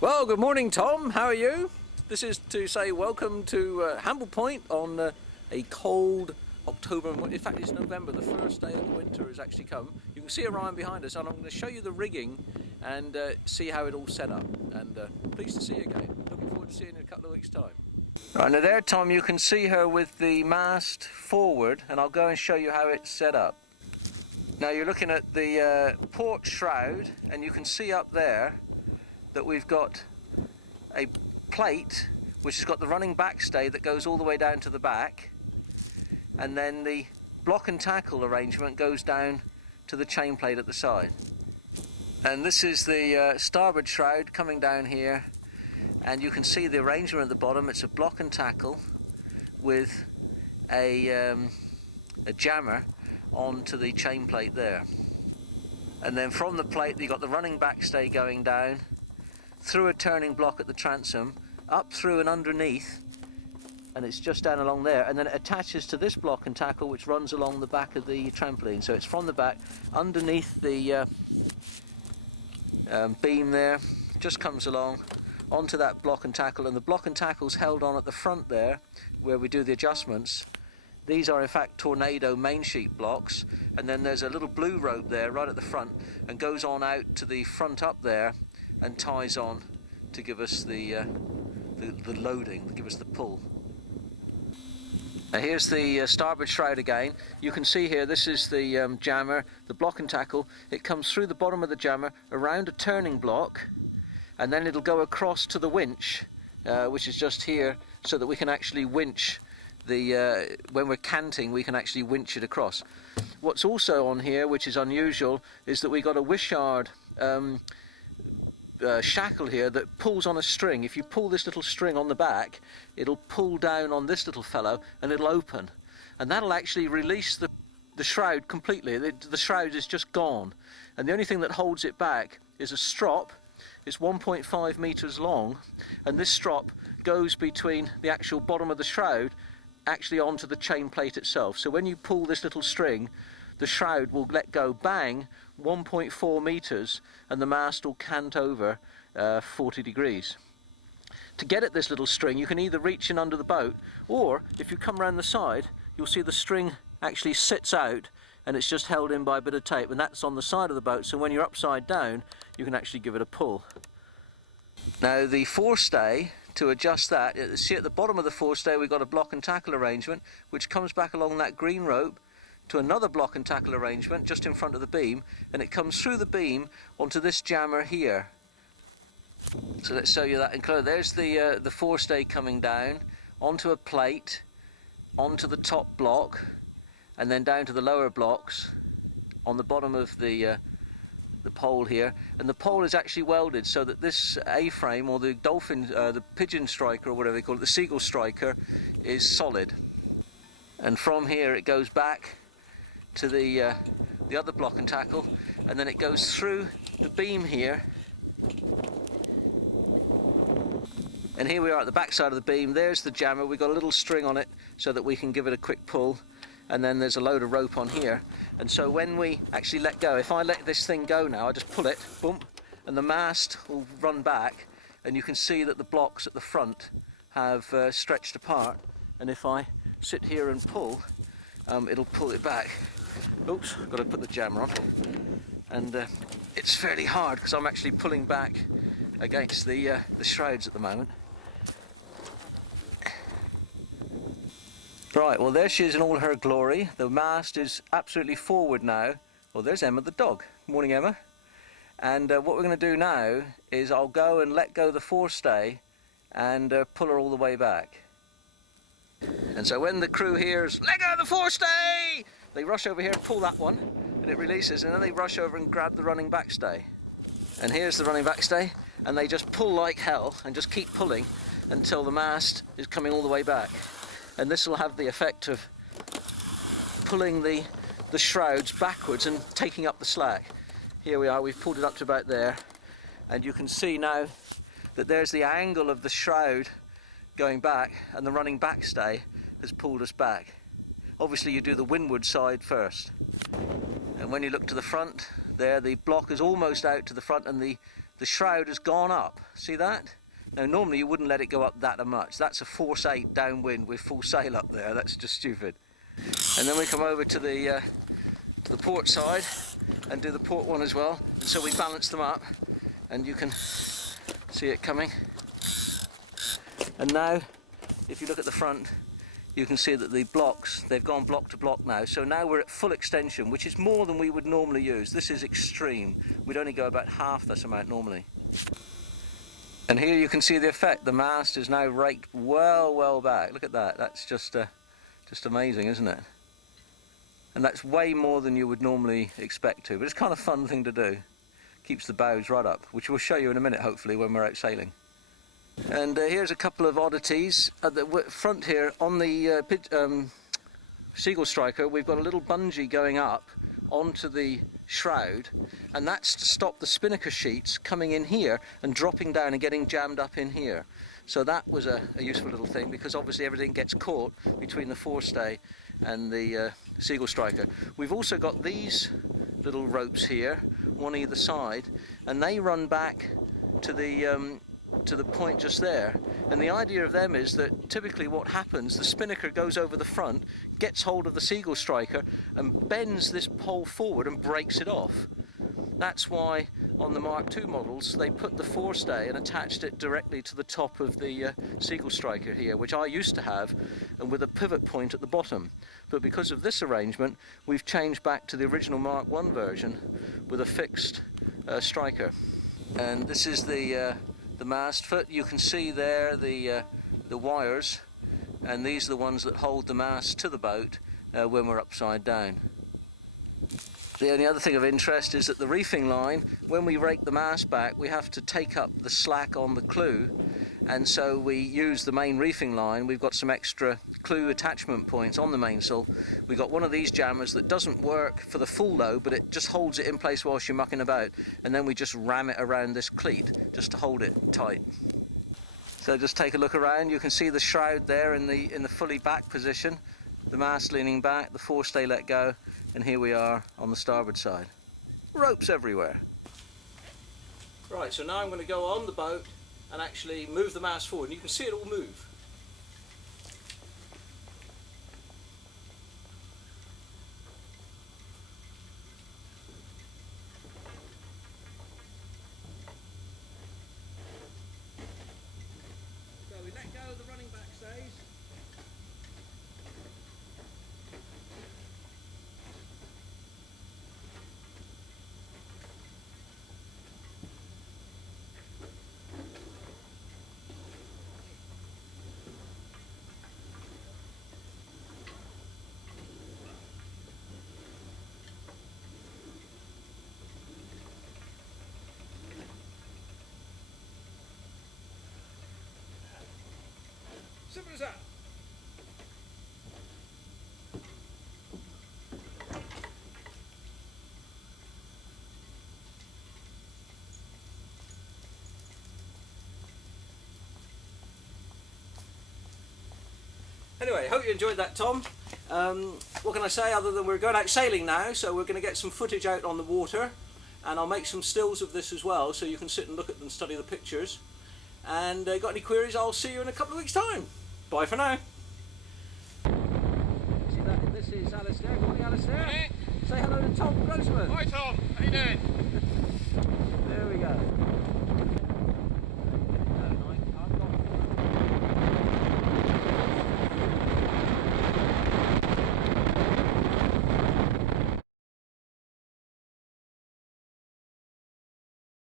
Well, good morning, Tom. How are you? This is to say welcome to Hamble Point on a cold October. In fact, it's November. The first day of the winter has actually come. You can see Orion behind us, and I'm going to show you the rigging and see how it all set up. And pleased to see you again. Looking forward to seeing you in a couple of weeks' time. Right, now there, Tom, you can see her with the mast forward, and I'll go and show you how it's set up. Now you're looking at the port shroud, and you can see up there that we've got a plate which has got the running backstay that goes all the way down to the back, and then the block and tackle arrangement goes down to the chain plate at the side. And this is the starboard shroud coming down here, and you can see the arrangement at the bottom. It's a block and tackle with a jammer onto the chain plate there, and then from the plate you've got the running backstay going down through a turning block at the transom, up through and underneath, and it's just down along there, and then it attaches to this block and tackle which runs along the back of the trampoline. So it's from the back, underneath the beam there, just comes along onto that block and tackle, and the block and tackle's held on at the front there where we do the adjustments. These are in fact Tornado main sheet blocks, and then there's a little blue rope there right at the front and goes on out to the front up there and ties on to give us the loading, to give us the pull. Now here's the starboard shroud again. You can see here this is the jammer, the block and tackle. It comes through the bottom of the jammer, around a turning block, and then it'll go across to the winch, which is just here, so that we can actually winch the, when we're canting, we can actually winch it across. What's also on here, which is unusual, is that we got a Wishard shackle here that pulls on a string. If you pull this little string on the back, it'll pull down on this little fellow and it'll open, and that'll actually release the shroud completely. The shroud is just gone, and the only thing that holds it back is a strop. It's 1.5 meters long, and this strop goes between the actual bottom of the shroud actually onto the chain plate itself. So when you pull this little string, the shroud will let go, bang, 1.4 meters, and the mast will cant over 40 degrees. To get at this little string, you can either reach in under the boat, or if you come around the side, you'll see the string actually sits out and it's just held in by a bit of tape, and that's on the side of the boat, so when you're upside down you can actually give it a pull. Now the forestay, to adjust that, see at the bottom of the forestay we've got a block and tackle arrangement which comes back along that green rope to another block and tackle arrangement just in front of the beam, and it comes through the beam onto this jammer here. So let's show you that in colour. There's the forestay coming down onto a plate, onto the top block, and then down to the lower blocks on the bottom of the pole here. And the pole is actually welded so that this A-frame, or the dolphin, the pigeon striker, or whatever they call it, the seagull striker, is solid. And from here it goes back to the other block and tackle, and then it goes through the beam here, and here we are at the back side of the beam. There's the jammer. We've got a little string on it so that we can give it a quick pull, and then there's a load of rope on here, and so when we actually let go, if I let this thing go now, I just pull it, boom, and the mast will run back, and you can see that the blocks at the front have stretched apart, and if I sit here and pull, it'll pull it back. Oops, I've got to put the jammer on, and it's fairly hard because I'm actually pulling back against the shrouds at the moment. Right, well there she is in all her glory. The mast is absolutely forward now. Well, there's Emma the dog. Morning, Emma. And what we're going to do now is I'll go and let go the forestay and pull her all the way back. And so when the crew hears, "Let go of the forestay!" they rush over here, pull that one, and it releases, and then they rush over and grab the running backstay. And here's the running backstay, and they just pull like hell and just keep pulling until the mast is coming all the way back. And this will have the effect of pulling the shrouds backwards and taking up the slack. Here we are, we've pulled it up to about there, and you can see now that there's the angle of the shroud going back, and the running backstay has pulled us back. Obviously you do the windward side first, and when you look to the front there, the block is almost out to the front, and the the shroud has gone up. See that? Now normally you wouldn't let it go up that much. That's a force 8 downwind with full sail up there. That's just stupid. And then we come over to the port side and do the port one as well. And so we balance them up, and you can see it coming. And now, if you look at the front, you can see that the blocks, they've gone block to block now. So now we're at full extension, which is more than we would normally use. This is extreme. We'd only go about half this amount normally. And here you can see the effect. The mast is now raked well back. Look at that. That's just amazing, isn't it? And that's way more than you would normally expect to. But it's kind of a fun thing to do. Keeps the bows right up, which we'll show you in a minute, hopefully, when we're out sailing. And here's a couple of oddities. At the front here, on the Seagull Striker, we've got a little bungee going up onto the shroud, and that's to stop the spinnaker sheets coming in here and dropping down and getting jammed up in here. So that was a useful little thing, because obviously everything gets caught between the forestay and the Seagull Striker. We've also got these little ropes here, one either side, and they run back to the point just there. And the idea of them is that typically what happens, the spinnaker goes over the front, gets hold of the Seagull Striker and bends this pole forward and breaks it off. That's why on the Mark II models they put the forestay and attached it directly to the top of the Seagull Striker here, which I used to have, and with a pivot point at the bottom. But because of this arrangement, we've changed back to the original Mark I version with a fixed striker. And this is the mast foot. You can see there the wires, and these are the ones that hold the mast to the boat when we're upside down. The only other thing of interest is that the reefing line, when we rake the mast back, we have to take up the slack on the clew, and so we use the main reefing line. We've got some extra clew attachment points on the mainsail. We've got one of these jammers that doesn't work for the full load, but it just holds it in place whilst you're mucking about, and then we just ram it around this cleat just to hold it tight. So just take a look around. You can see the shroud there in the fully back position, the mast leaning back, the forestay let go, and here we are on the starboard side. Ropes everywhere. Right, so now I'm going to go on the boat and actually move the mast forward, and you can see it all move. So we let go of the running back stays. Simple as that. Anyway, hope you enjoyed that, Tom. What can I say other than we're going out sailing now, so we're going to get some footage out on the water, and I'll make some stills of this as well, so you can sit and look at them and study the pictures. And got any queries, I'll see you in a couple of weeks' time. Bye for now. See that? This is Alistair. Good morning, Alistair. Morning. Say hello to Tom Grossman. Hi Tom, how you doing?